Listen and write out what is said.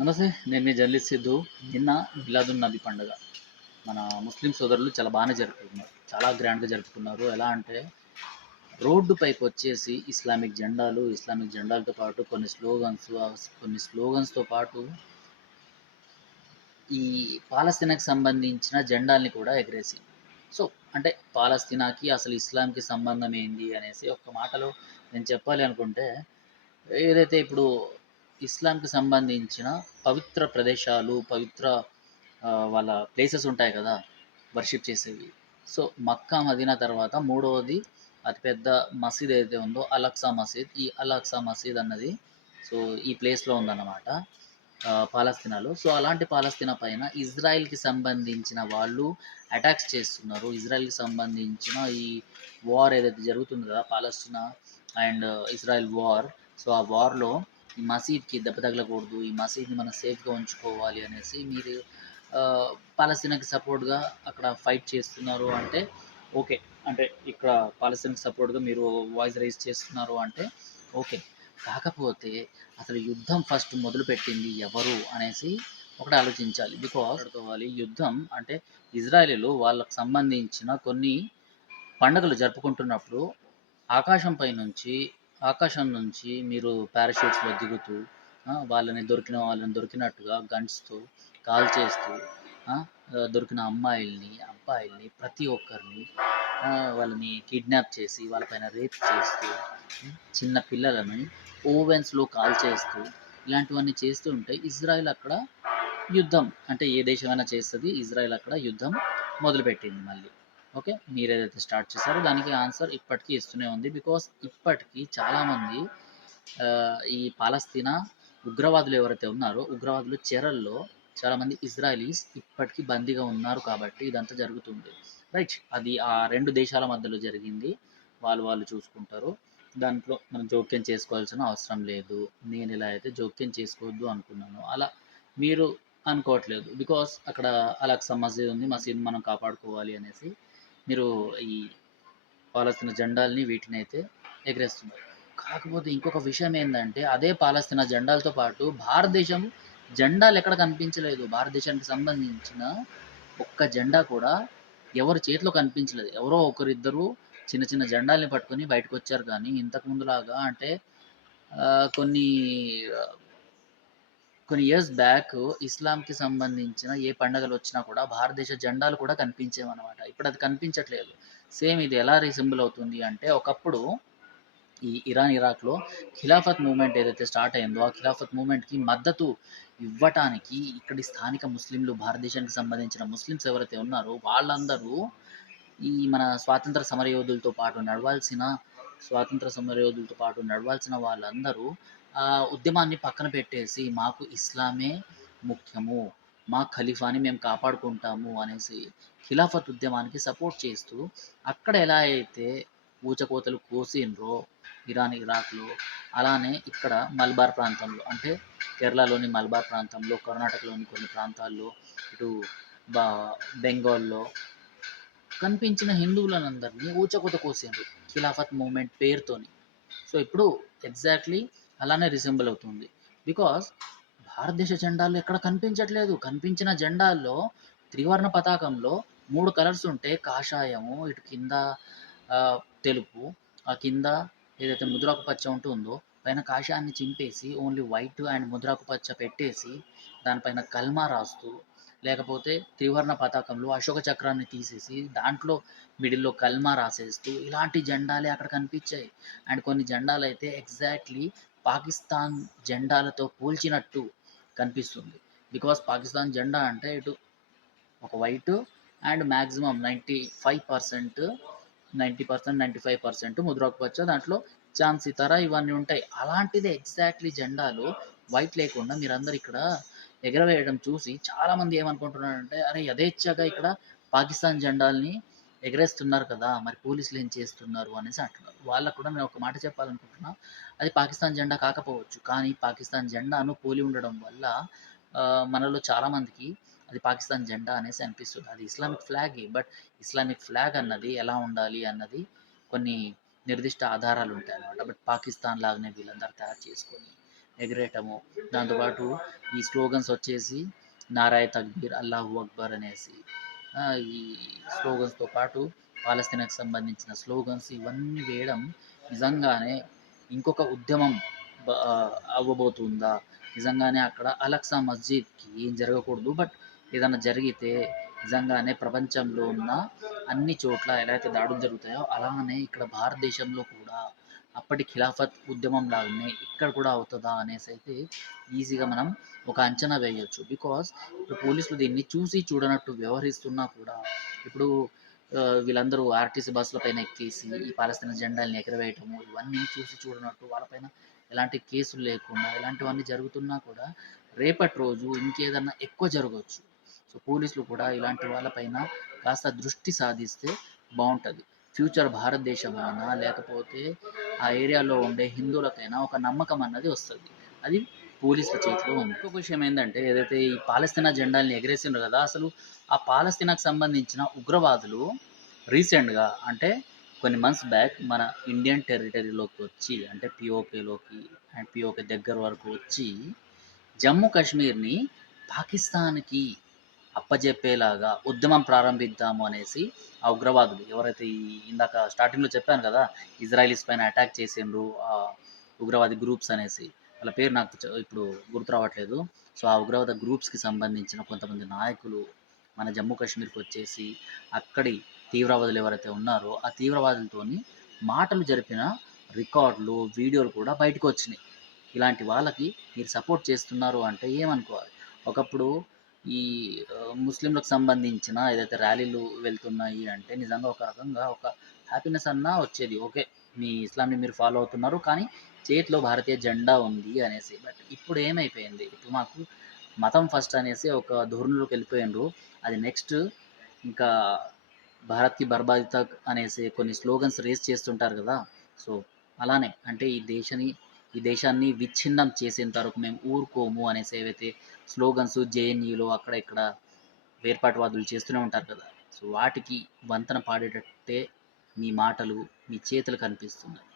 నమస్తే నేను మీ జర్నలిస్ట్ సిద్ధు. నిన్న మిలాదున్ నబీ పండుగ. మన ముస్లిం సోదరులు చాలా బాగానే జరుపుకున్నారు. చాలా గ్రాండ్గా జరుపుకున్నారు. ఎలా అంటే రోడ్డు పైకి వచ్చేసి ఇస్లామిక్ జెండాలు ఇస్లామిక్ జెండాలతో పాటు కొన్ని స్లోగన్స్ కొన్ని స్లోగన్స్తో పాటు ఈ పాలస్తీనాకి సంబంధించిన జెండాల్ని కూడా ఎగరేసి. సో అంటే పాలస్తీనాకి అసలు ఇస్లాంకి సంబంధం ఏంది అనేసి ఒక్క మాటలో నేను చెప్పాలి అనుకుంటే ఏదైతే ఇప్పుడు ఇస్లాంకి సంబంధించిన పవిత్ర ప్రదేశాలు పవిత్ర వాళ్ళ ప్లేసెస్ ఉంటాయి కదా వర్షిప్ చేసేవి. సో మక్కా మదీనా తర్వాత మూడవది అతిపెద్ద మసీద్ ఏదైతే ఉందో అలక్సా మసీద్. ఈ అలక్సా మసీద్ అన్నది సో ఈ ప్లేస్లో ఉందన్నమాట పాలస్తీనాలో. సో అలాంటి పాలస్తీనా పైన ఇజ్రాయెల్కి సంబంధించిన వాళ్ళు అటాక్స్ చేస్తున్నారు. ఇజ్రాయెల్కి సంబంధించిన ఈ వార్ ఏదైతే జరుగుతుంది కదా పాలస్తీనా అండ్ ఇజ్రాయెల్ వార్ సో ఆ వార్లో ఈ మసీద్కి దెబ్బ తగలకూడదు ఈ మసీద్ని మనం సేఫ్గా ఉంచుకోవాలి అనేసి మీరు పాలస్తీనాకి సపోర్ట్గా అక్కడ ఫైట్ చేస్తున్నారు అంటే ఓకే. అంటే ఇక్కడ పాలస్తీనాకి సపోర్ట్గా మీరు వాయిస్ రైజ్ చేస్తున్నారు అంటే ఓకే. కాకపోతే అసలు యుద్ధం ఫస్ట్ మొదలుపెట్టింది ఎవరు అనేసి ఒకటి ఆలోచించాలి. బికాస్ అడుకోవాలి యుద్ధం అంటే ఇజ్రాయేలీలు వాళ్ళకు సంబంధించిన కొన్ని పండుగలు జరుపుకుంటున్నప్పుడు ఆకాశంపై నుంచి ఆకాశం నుంచి మీరు పారాషూట్స్లో దిగుతూ వాళ్ళని దొరికిన వాళ్ళని దొరికినట్టుగా గన్స్తో కాల్ చేస్తూ దొరికిన అమ్మాయిల్ని అబ్బాయిల్ని ప్రతి ఒక్కరిని వాళ్ళని కిడ్నాప్ చేసి వాళ్ళపైన రేప్ చేస్తూ చిన్న పిల్లలని ఓవెన్స్లో కాల్ చేస్తూ ఇలాంటివన్నీ చేస్తూ ఉంటే ఇజ్రాయెల్ అక్కడ యుద్ధం అంటే ఏ దేశమైనా చేస్తుంది ఇజ్రాయెల్ అక్కడ యుద్ధం మొదలుపెట్టింది మళ్ళీ. ఓకే? మీరు ఏదైతే స్టార్ట్ చేశారో దానికి ఆన్సర్ ఇప్పటికీ ఇస్తూనే ఉంది. బికాస్ ఇప్పటికీ చాలామంది ఈ పాలస్తీనా ఉగ్రవాదులు ఎవరైతే ఉన్నారో ఉగ్రవాదులు చెరల్లో చాలామంది ఇజ్రాయలీస్ ఇప్పటికీ బందీగా ఉన్నారు కాబట్టి ఇదంతా జరుగుతుంది. రైట్? అది ఆ రెండు దేశాల మధ్యలో జరిగింది. వాళ్ళు వాళ్ళు చూసుకుంటారు. దాంట్లో మనం జోక్యం చేసుకోవాల్సిన అవసరం లేదు. నేను ఇలా అయితే జోక్యం చేసుకోవద్దు అనుకున్నాను. అలా మీరు అనుకోవట్లేదు. బికాస్ అక్కడ అలక్సా మసీద్ ఉంది. మసీద్ మనం కాపాడుకోవాలి అనేసి మీరు ఈ పాలస్తీనా జెండాల్ని వీటిని అయితే ఎగరేస్తున్నారు. కాకపోతే ఇంకొక విషయం ఏంటంటే అదే పాలస్తీనా జెండాలతో పాటు భారతదేశం జెండాలు ఎక్కడ కనిపించలేదు. భారతదేశానికి సంబంధించిన ఒక్క జెండా కూడా ఎవరి చేతిలో కనిపించలేదు. ఎవరో ఒకరిద్దరు చిన్న చిన్న జెండాల్ని పట్టుకొని బయటకు వచ్చారు కానీ ఇంతకుముందులాగా అంటే కొన్ని కొన్ని ఇయర్స్ బ్యాక్ ఇస్లాంకి సంబంధించిన ఏ పండగలు వచ్చినా కూడా భారతదేశ జెండాలు కూడా కనిపించేవన్నమాట. ఇప్పుడు అది కనిపించట్లేదు. సేమ్ ఇది ఎలా రీసింబుల్ అవుతుంది అంటే ఒకప్పుడు ఈ ఇరాన్ ఇరాక్లో ఖిలాఫత్ మూమెంట్ ఏదైతే స్టార్ట్ అయిందో ఆ ఖిలాఫత్ మూమెంట్కి మద్దతు ఇవ్వటానికి ఇక్కడి స్థానిక ముస్లింలు భారతదేశానికి సంబంధించిన ముస్లిమ్స్ ఎవరైతే ఉన్నారో వాళ్ళందరూ ఈ మన స్వాతంత్ర సమరయోధులతో పాటు నడవాల్సిన స్వాతంత్ర సమరయోధులతో పాటు నడవాల్సిన వాళ్ళందరూ ఉద్యమాన్ని పక్కన పెట్టేసి మాకు ఇస్లామే ముఖ్యము మా ఖలీఫాని మేము కాపాడుకుంటాము అనేసి ఖిలాఫత్ ఉద్యమానికి సపోర్ట్ చేస్తూ అక్కడ ఎలా అయితే ఊచకోతలు కోసిండ్రో ఇరాన్ ఇరాక్లో అలానే ఇక్కడ మల్బార్ ప్రాంతంలో అంటే కేరళలోని మల్బార్ ప్రాంతంలో కర్ణాటకలోని కొన్ని ప్రాంతాల్లో ఇటు బా బెంగాల్లో కనిపించిన హిందువులందరినీ ఊచకోత కోసిండ్రు ఖిలాఫత్ మూమెంట్ పేరుతోని. సో ఇప్పుడు ఎగ్జాక్ట్లీ అలానే రిసెంబుల్ అవుతుంది. బికాస్ భారతదేశ జెండాలు ఎక్కడ కనిపించట్లేదు. కనిపించిన జెండాల్లో త్రివర్ణ పతాకంలో మూడు కలర్స్ ఉంటే కాషాయము ఇటు కింద తెలుపు ఆ కింద ఏదైతే ముద్రాకు పచ్చ ఉంటుందో పైన కాషాయాన్ని చింపేసి ఓన్లీ వైట్ అండ్ ముద్రాకు పచ్చ పెట్టేసి దానిపైన కల్మా రాస్తూ లేకపోతే త్రివర్ణ పతాకంలో అశోక చక్రాన్ని తీసేసి దాంట్లో మిడిల్లో కల్మా రాసేస్తూ ఇలాంటి జెండాలే అక్కడ కనిపించాయి. అండ్ కొన్ని జెండాలు అయితే ఎగ్జాక్ట్లీ పాకిస్తాన్ జెండాలతో పోల్చినట్టు కనిపిస్తుంది. బికాస్ పాకిస్తాన్ జెండా అంటే ఇటు ఒక white and maximum ninety five percent ninety percent ninety five percent ముద్రాకుపచ్చ దాంట్లో చాంద్ సితారా ఇవన్నీ ఉంటాయి. అలాంటిదే ఎగ్జాక్ట్లీ జెండాలు వైట్ లేకుండా మీరందరూ ఇక్కడ ఎగరవేయడం చూసి చాలామంది ఏమనుకుంటున్నారంటే అరే యథేచ్ఛగా ఇక్కడ పాకిస్తాన్ జెండాల్ని ఎగరేస్తున్నారు కదా మరి పోలీసులు ఏం చేస్తున్నారు? అనేసి అంటున్నారు. వాళ్ళకు కూడా నేను ఒక మాట చెప్పాలనుకుంటున్నా. అది పాకిస్తాన్ జెండా కాకపోవచ్చు. కానీ పాకిస్తాన్ జెండాను పోలి ఉండడం వల్ల మనలో చాలామందికి అది పాకిస్తాన్ జెండా అనేసి అనిపిస్తుంది. అది ఇస్లామిక్ ఫ్లాగే. బట్ ఇస్లామిక్ ఫ్లాగ్ అన్నది ఎలా ఉండాలి అన్నది కొన్ని నిర్దిష్ట ఆధారాలు ఉంటాయి అన్నమాట బట్ పాకిస్తాన్ లాగానే వీళ్ళందరూ తయారు చేసుకొని ఎగరేయటము. దాంతోపాటు ఈ స్లోగన్స్ వచ్చేసి నారాయ తక్బీర్ అల్లాహు అక్బర్ అనేసి. ఈ స్లోగన్స్తో పాటు పాలస్తీనాకు సంబంధించిన స్లోగన్స్ ఇవన్నీ వేయడం నిజంగానే ఇంకొక ఉద్యమం అవ్వబోతుందా? నిజంగానే అక్కడ అలక్సా మస్జిద్కి ఏం జరగకూడదు. బట్ ఏదైనా జరిగితే నిజంగానే ప్రపంచంలో ఉన్న అన్ని చోట్ల ఎలా అయితే దాడులు జరుగుతాయో అలానే ఇక్కడ భారతదేశంలో కూడా అప్పటి ఖిలాఫత్ ఉద్యమం లాగానే ఇక్కడ కూడా అవుతుందా అనేసి అయితే ఈజీగా మనం ఒక అంచనా వేయొచ్చు. బికాస్ ఇప్పుడు పోలీసులు దీన్ని చూసి చూడనట్టు వ్యవహరిస్తున్నా కూడా ఇప్పుడు వీళ్ళందరూ ఆర్టీసీ బస్సుల పైన ఎక్కేసి ఈ పాలస్తీనా జెండాల్ని ఎగరవేయటము ఇవన్నీ చూసి చూడనట్టు వాళ్ళపైన ఎలాంటి కేసులు లేకుండా ఇలాంటివన్నీ జరుగుతున్నా కూడా రేపటి రోజు ఇంకేదన్నా ఎక్కువ జరగవచ్చు సో పోలీసులు కూడా ఇలాంటి వాళ్ళపైన కాస్త దృష్టి సాధిస్తే బాగుంటుంది. ఫ్యూచర్ భారతదేశం లేకపోతే ఆ ఏరియాలో ఉండే హిందువులకైనా ఒక నమ్మకం అన్నది వస్తుంది. అది పోలీసుల చేతిలో ఉంది. ఇంకొక విషయం ఏంటంటే ఏదైతే ఈ పాలస్తీనా జెండాల్ని ఎగరేసిండ్రు కదా అసలు ఆ పాలస్తీనాకు సంబంధించిన ఉగ్రవాదులు రీసెంట్గా అంటే కొన్ని మంత్స్ బ్యాక్ మన ఇండియన్ టెరిటరీలోకి వచ్చి అంటే పిఓకేలోకి అండ్ పిఓకే దగ్గర వరకు వచ్చి జమ్మూ కాశ్మీర్ని పాకిస్తాన్కి అప్పజెప్పేలాగా ఉద్యమం ప్రారంభిద్దాము అనేసి ఆ ఉగ్రవాదులు ఎవరైతే ఇందాక స్టార్టింగ్లో చెప్పాను కదా ఇజ్రాయిలీస్ పైన అటాక్ చేసిండ్రు ఆ ఉగ్రవాది గ్రూప్స్ అనేసి వాళ్ళ పేరు నాకు ఇప్పుడు గుర్తు రావట్లేదు. సో ఆ ఉగ్రవాద గ్రూప్స్కి సంబంధించిన కొంతమంది నాయకులు మన జమ్మూ కాశ్మీర్కి వచ్చేసి అక్కడి తీవ్రవాదులు ఎవరైతే ఉన్నారో ఆ తీవ్రవాదులతోని మాటలు జరిపిన రికార్డులు వీడియోలు కూడా బయటకు వచ్చినాయి. ఇలాంటి వాళ్ళకి మీరు సపోర్ట్ చేస్తున్నారు అంటే ఏమనుకోవాలి? ఒకప్పుడు ఈ ముస్లింలకు సంబంధించిన ఏదైతే ర్యాలీలు వెళ్తున్నాయి అంటే నిజంగా ఒక రకంగా ఒక హ్యాపీనెస్ అన్నా వచ్చేది. ఓకే మీ ఇస్లాంని మీరు ఫాలో అవుతున్నారు కానీ చేతిలో భారతీయ జెండా ఉంది అనేసి. బట్ ఇప్పుడు ఏమైపోయింది? ఇప్పుడు మాకు మతం ఫస్ట్ అనేసి ఒక ధోరణిలోకి వెళ్ళిపోయిండ్రు. అది నెక్స్ట్ ఇంకా భారత్కి బర్బాదిత అనేసి కొన్ని స్లోగన్స్ రేస్ చేస్తుంటారు కదా. సో అలానే అంటే ఈ దేశాన్ని ఈ దేశాన్ని విచ్ఛిన్నం చేసేంత వరకు మేము ఊరుకోము అనేసి ఏవైతే స్లోగన్స్ జేఎన్యూలో అక్కడ ఇక్కడ వేర్పాటువాదులు చేస్తూనే ఉంటారు కదా. సో వాటికి వంతన పాడేటట్టే మీ మాటలు మీ చేతులు కనిపిస్తున్నాయి.